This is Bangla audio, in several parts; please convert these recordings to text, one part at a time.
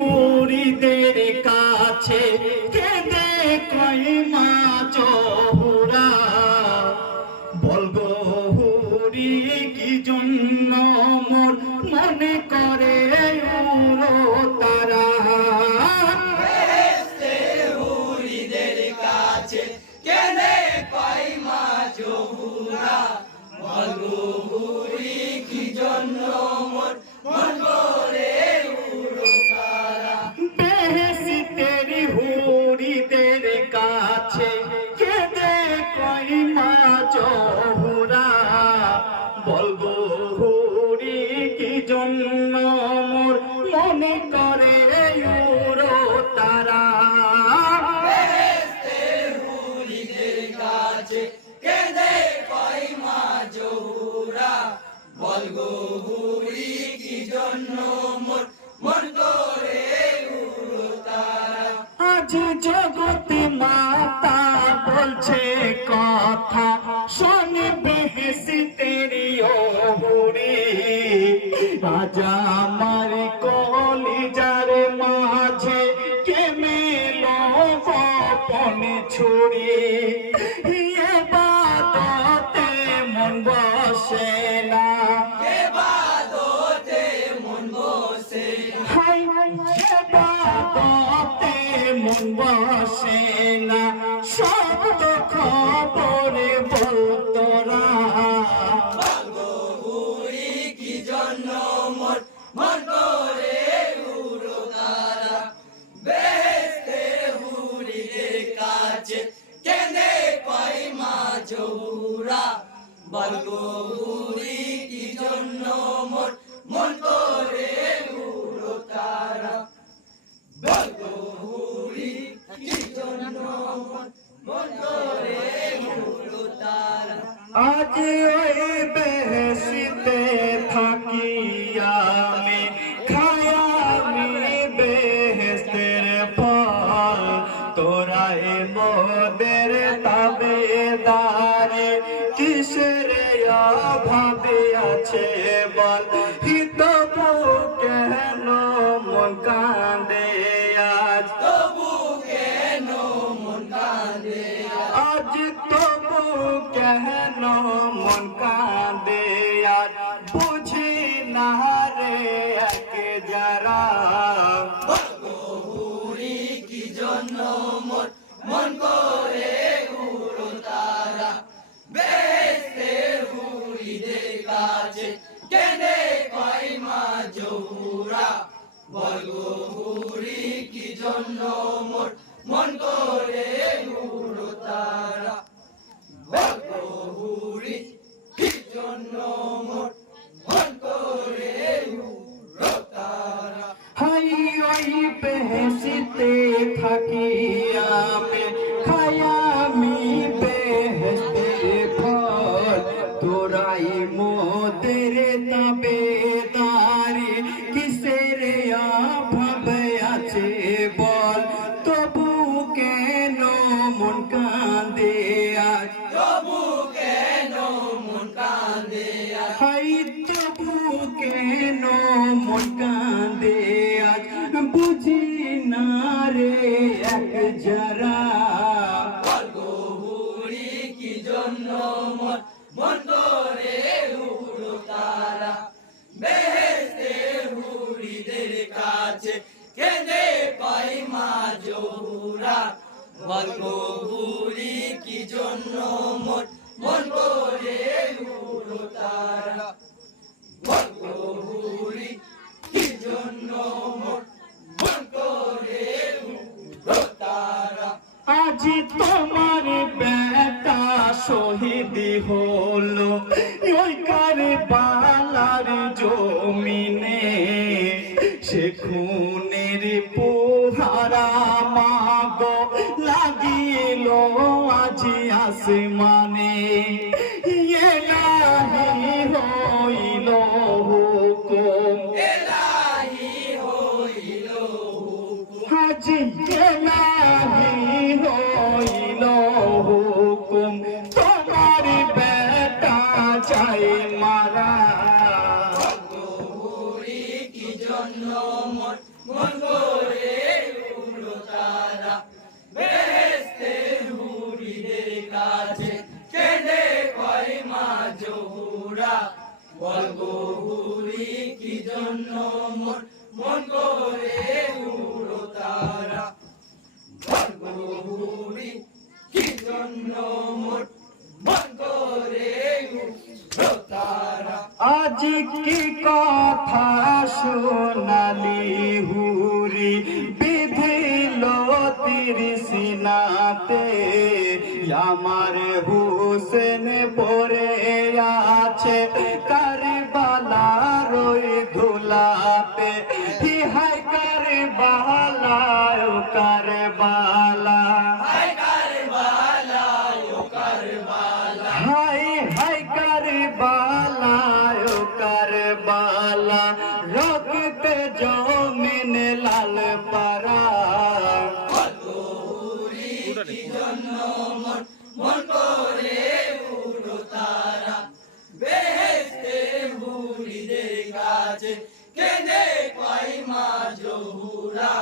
পুরীদের কাছে কেঁদে কই মা চহুরা। হুরি, কি জন্য মনে করে তারা? হুরিদের কাছে কেনে পাই মা জহুরা বলগো হুরি, কি জন্য মনে করে উড়ো তারা। কাছে কেনে পাই মা জহুরা বলগো জগতে মাতা বলছে কথা, শোনে বসে না। আজ ওই বেহসিতে থাকি আমি খায়ামি বেহেস্তের ফল। তোরাই মোদের তাবেদারে কিসের অভাবে Allah মোদের তাবেদারি কিসের অভাব আছে বল তবু কেন মন কাঁদে আজ তবু কেন মন কাঁদে হাই তবু কেন মন কাঁদে আজ বুঝি না রে এক যারা বলগো হুরি কি জন্য মন মন করে করে তোমার বেটা শহীদ হলো। ওই কারবালার জমিনে সে আমরা বলব হুরি, কি জন্য মন মন করে উড়ো তারা? বলব হুরি, কি জন্য মন মন করে উড়ো তারা? আজ কি কথা শোনালি হুরি? আমার হুসেন বল আছে। কারবালার ওই ধুলাতে। হি কারে কারবালা কাছে কেনে পাই মা জহুরা।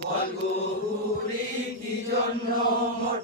বল গৌরী কি জন্য মন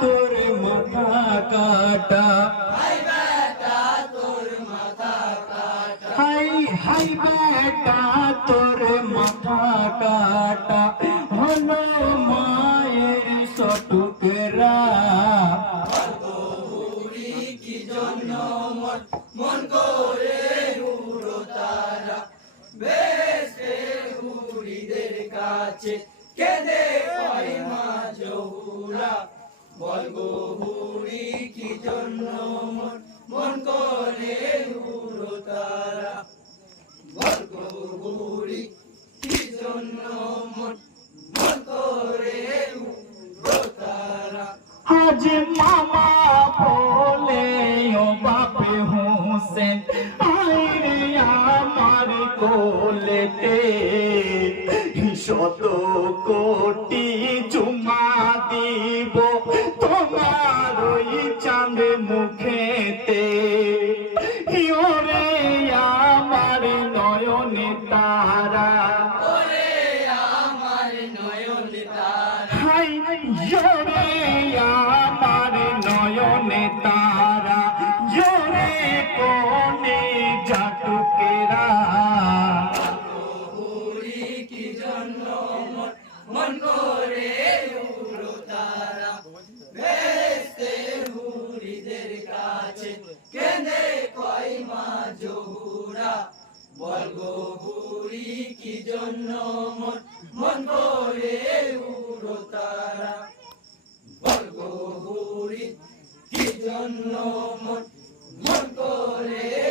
তোর মাথা কাটা। হাই বেটা তোর হাই বেটা তোর মাথা কাটা। হলো মায়ের সটুকরা। মন করে উড়ো তারা বেসে কাছে। আজ মামা বলে, ও বাপে হোসেন, আইরে আমার কোলেতে শত কোটি জুমা দিব, তোমার ওই চাঁদ মুখেতে। বল গো হুরি কি জন্য মন মন করে উড়ো তারা বল গো কি জন্য মন মন করে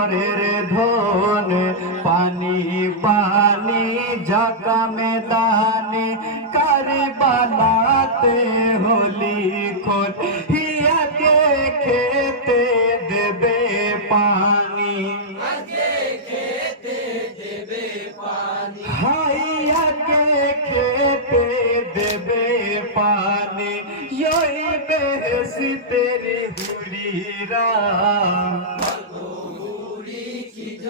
জিগরের ধন, পানি পানি ঝাকা মেদানে কারবালাতে হলি খন হিয়াকে খেতে দেবে পানি। হাইয়াকে খেতে দেবে পানি। ইয়ই বেহসি তেরি হুরিরা হুরি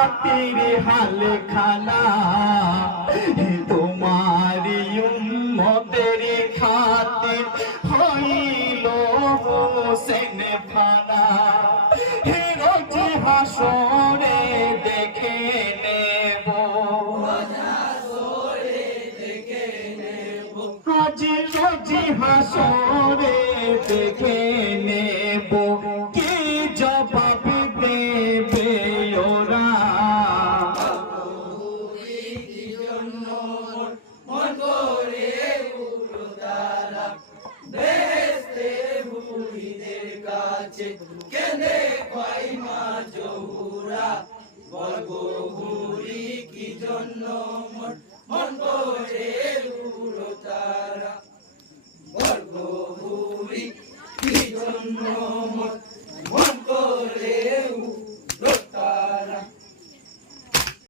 নাতির হাল খালা তোমারি উম্মতের খাতির হইল হোসেন ফানা। রোজ হাসরে দেখে নেব। আজি রোজি হাসরে দেখে নেব। আছে। কেনে কয়মা জহুরা। বলব হুরি কি জন্য মন মন